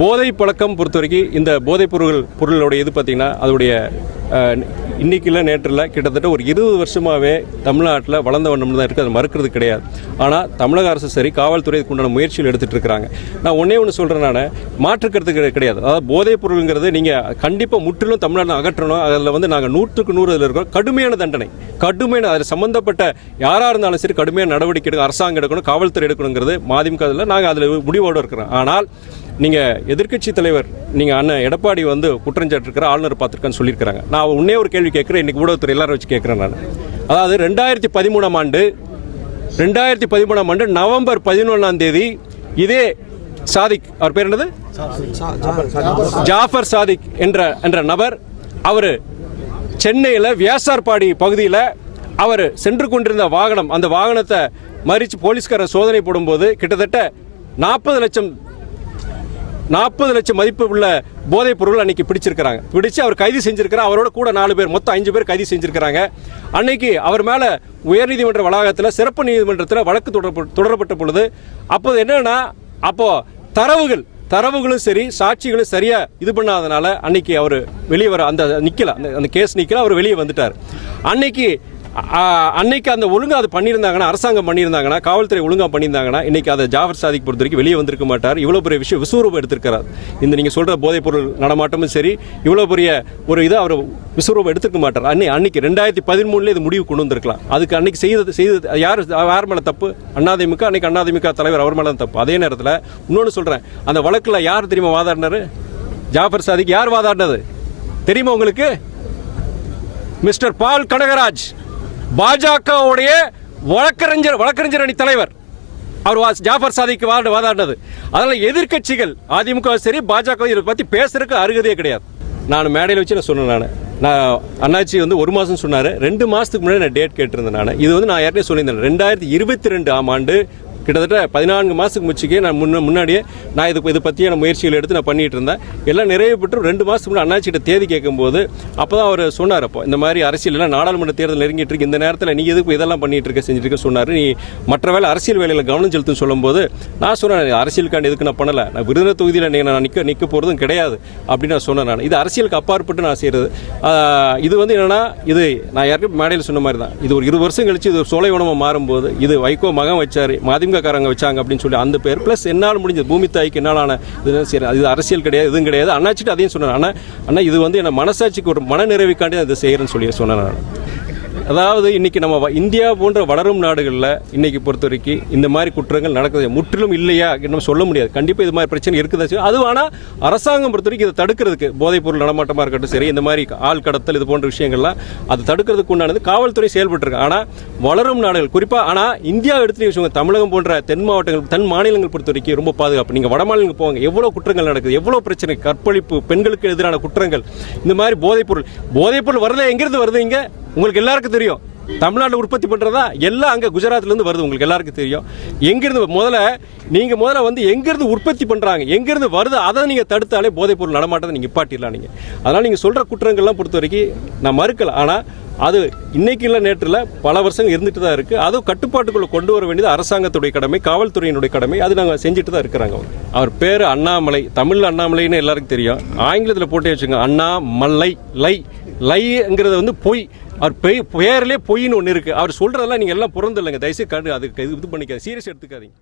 போதை பழக்கம் பொறுத்த வரைக்கும் இந்த போதைப் பொருளோட இது பார்த்திங்கன்னா அதோடைய இன்றைக்கில் நேற்றில் கிட்டத்தட்ட ஒரு 20 வருஷமாகவே தமிழ்நாட்டில் வளர்ந்த வண்ணம் தான் இருக்குது. அது மறுக்கிறது கிடையாது. ஆனால் தமிழக அரசு சரி காவல்துறைக்கு உண்டான முயற்சிகள் எடுத்துகிட்டு இருக்கிறாங்க. நான் ஒன்று சொல்கிறேன், நான் மாற்றுக்கிறது கிடையாது. அதாவது போதைப் பொருளுங்கிறது நீங்கள் கண்டிப்பாக முற்றிலும் தமிழ்நாட்டில் அகற்றணும். அதில் நாங்கள் 100க்கு 100 இதில் இருக்கிறோம். கடுமையான தண்டனை, அதில் சம்மந்தப்பட்ட யாராக இருந்தாலும் சரி கடுமையான நடவடிக்கை எடுக்கணும், அரசாங்கம் எடுக்கணும், காவல்துறை எடுக்கணுங்கிறது மதிமுகவில் நாங்கள் அதில் முடிவோடு இருக்கிறோம். ஆனால் நீங்கள் எதிர்க்கட்சி தலைவர் நீங்கள் அண்ணன் எடப்பாடி குற்றஞ்சாட்டிருக்கிற ஆளுநர் பார்த்துருக்கான்னு சொல்லியிருக்கிறாங்க. நான் உன்னே ஒரு கேள்வி கேட்குறேன், இன்றைக்கி ஊடகத்துறை எல்லாரும் வச்சு கேட்குறேன் நான். அதாவது 2013ஆம் ஆண்டு நவம்பர் 11 இதே சாதிக், அவர் பேர் என்னது, ஜாஃபர் சாதிக் என்ற நபர், அவர் சென்னையில் வியாசார்பாடி பகுதியில் அவர் சென்று கொண்டிருந்த வாகனம், அந்த வாகனத்தை மறித்து போலீஸ்காரர் சோதனை போடும்போது கிட்டத்தட்ட 40 லட்சம் மதிப்பு உள்ள போதைப் பொருள் அன்னைக்கு பிடிச்சு அவர் கைது செஞ்சிருக்கிறார். அவரோட கூட 4 பேர், மொத்தம் 5 பேர் கைது செஞ்சிருக்கிறாங்க. அன்னைக்கு அவர் மேல உயர்நீதிமன்ற வளாகத்தில் சிறப்பு நீதிமன்றத்தில் வழக்கு தொடரப்பட்ட பொழுது அப்போது என்னன்னா, அப்போ தரவுகளும் சரி சாட்சிகளும் சரியா இது பண்ணாதனால அன்னைக்கு அவர் வெளியே வர அந்த கேஸ் நிக்கல, அவர் வெளியே வந்துட்டார். அன்னைக்கு அந்த ஒழுங்காக அது பண்ணியிருந்தாங்கன்னா, அரசாங்கம் பண்ணியிருந்தாங்கன்னா, காவல்துறை ஒழுங்காக பண்ணியிருந்தாங்கன்னா இன்னைக்கு அதை ஜாஃபர் சாதிக் பொறுத்த வரைக்கும் வெளியே வந்திருக்க மாட்டார். இவ்வளோ பெரிய விஷயம் விஸ்வரூபம் எடுத்திருக்கிறார். இந்த நீங்கள் சொல்கிற போதைப் பொருள் நடமாட்டமும் சரி, இவ்வளோ பெரிய ஒரு இதை அவர் விஸ்வரூபம் எடுத்துருக்க மாட்டார். அன்னைக்கு 2013 இது முடிவு கொண்டு வந்திருக்கலாம். அதுக்கு அன்னைக்கு செய்தது யார் மேலே தப்பு? அண்ணாதிமுக தலைவர் அவர் மேலே தான் தப்பு. அதே நேரத்தில் இன்னொன்று சொல்கிறேன், அந்த வழக்கில் யார் தெரியுமா வாதாடினாரு? ஜாஃபர் சாதிக் யார் வாதாடினது தெரியுமா உங்களுக்கு? மிஸ்டர் பால் கனகராஜ், பாஜகவுடைய வழக்கறிஞர் அணி தலைவர். அவர் ஜாஃபர் சாதிக்கு வாதாடினது. அதனால எதிர்கட்சிகள் அதிமுக சரி பாஜக இதை பற்றி பேசுறதுக்கு அருகதையே கிடையாது. நான் மேடையில் வச்சு நான் சொன்னேன், நான் அண்ணாச்சி 1 மாதம் சொன்னார். 2 மாதத்துக்கு முன்னாடி நான் டேட் கேட்டிருந்தேன். இது நான் ஏற்கனவே சொல்லியிருந்தேன். 2022ஆம் ஆண்டு கிட்டத்தட்ட 14 மாதத்துக்கு முச்சுக்கே நான் முன்னாடியே நான் இதை பற்றியான முயற்சிகள் எடுத்து நான் பண்ணிட்டு இருந்தேன். எல்லாம் நிறைவு பெற்று 2 மாதத்துக்கு முன்னாடி அண்ணாச்சிட்ட தேதி கேட்கும்போது அப்போ தான் அவர் சொன்னார், அப்போ இந்த மாதிரி அரசியல் நாடாளுமன்ற தேர்தல் நெருங்கிட்டு இருக்கு, இந்த நேரத்தில் நீ எதுக்கு இதெல்லாம் செஞ்சுட்டு இருக்க சொன்னார். நீ மற்ற வேலை அரசியல் வேலையில் கவனம் செலுத்துன்னு சொல்லும்போது நான் சொன்னேன், அரசியலுக்காண்டி எதுக்கு நான் பண்ணலை, நான் விருதுநகர் தொகுதியில் நான் நிற்க போகிறதும் கிடையாது அப்படின்னு நான் சொன்னேன். நான் இது அரசியலுக்கு அப்பாற்பட்டு நான் செய்கிறது. இது என்னன்னா, இது நான் யாருக்கும் மேடையில் சொன்ன மாதிரி தான். இது ஒரு 20 வருஷம் கழிச்சு இது சோலை உணமாக மாறும்போது இது வைகோ மகன் வச்சார், மதிமுககாரங்க வச்சாங்க அப்படின்னு சொல்லி அந்த பேர் பிளஸ் என்னால் முடிஞ்சது பூமி தாய்க்கு என்னாலான இது அரசியல் கிடையாது, இதுவும் கிடையாது. அண்ணாச்சிட்டு அதையும் சொன்னேன். அண்ணா இது என்ன மனசாட்சிக்கு ஒரு மன நிறைவுக்காண்டி அதை செய்யறேன்னு சொல்லி சொன்னேன் நான். அதாவது இன்னைக்கு நம்ம இந்தியா போன்ற வளரும் நாடுகளில் இன்னைக்கு பொறுத்த வரைக்கும் இந்த மாதிரி குற்றங்கள் நடக்குது முற்றிலும் இல்லையா நம்ம சொல்ல முடியாது. கண்டிப்பாக இது மாதிரி பிரச்சனை இருக்குதா. அது ஆனால் அரசாங்கம் பொறுத்த வரைக்கும் இதை தடுக்கிறதுக்கு, போதைப் பொருள் நடமாட்டமாக இருக்கட்டும் சரி, இந்த மாதிரி ஆள் கடத்தல் இது போன்ற விஷயங்கள்லாம் அதை தடுக்கிறதுக்கு உண்டானது காவல்துறை செயல்பட்டுருக்கு. ஆனால் வளரும் நாடுகள் குறிப்பாக, ஆனால் இந்தியா எடுத்துகிட்டு விஷயம் தமிழகம் போன்ற தென் மாவட்டங்கள் தென் மாநிலங்கள் பொறுத்த வரைக்கும் ரொம்ப பாதுகாப்பு. நீங்கள் வட மாநிலங்கள் போவாங்க, எவ்வளோ குற்றங்கள் நடக்குது, எவ்வளோ பிரச்சனை, கற்பழிப்பு, பெண்களுக்கு எதிரான குற்றங்கள், இந்த மாதிரி போதைப் பொருள் வருது. எங்கிருந்து வருது? இங்கே உங்களுக்கு எல்லாருக்கும் தெரியும், தமிழ்நாட்டில் உற்பத்தி பண்ணுறதா எல்லாம் அங்கே குஜராத்லேருந்து வருது. உங்களுக்கு எல்லாருக்கும் தெரியும். எங்கிருந்து முதல்ல எங்கிருந்து உற்பத்தி பண்ணுறாங்க, எங்கிருந்து வருது, அதை நீங்கள் தடுத்தாலே போதைப் பொருள் நடமாட்டத்தை நீங்கள் நிப்பாட்டிடலாம். நீங்கள் அதனால் நீங்கள் சொல்கிற குற்றங்கள்லாம் பொறுத்த வரைக்கும் நான் மறுக்கல. ஆனால் அது இன்னைக்கு இல்லை நேற்றில் பல வருஷங்கள் இருந்துட்டு தான் இருக்குது. அதுவும் கட்டுப்பாட்டுக்குள்ளே கொண்டு வர வேண்டியது அரசாங்கத்துடைய கடமை, காவல்துறையினுடைய கடமை. அது நாங்கள் செஞ்சுட்டு தான் இருக்கிறாங்க. அவர் பேர் அண்ணாமலை, தமிழில் அண்ணாமலைன்னு எல்லாருக்கும் தெரியும். ஆங்கிலத்தில் போட்டே வச்சுங்க, அண்ணாமலை. லைங்கிறது பொய். அவர் பேர்லேயே பொய்ன்னு ஒன்று இருக்குது. அவர் சொல்கிறதெல்லாம் நீங்கள் எல்லாம் புறந்து இல்லைங்க. தயவுசெய்து அதுக்கு இது பண்ணிக்காது, சீரியஸ் எடுத்துக்காதீங்க.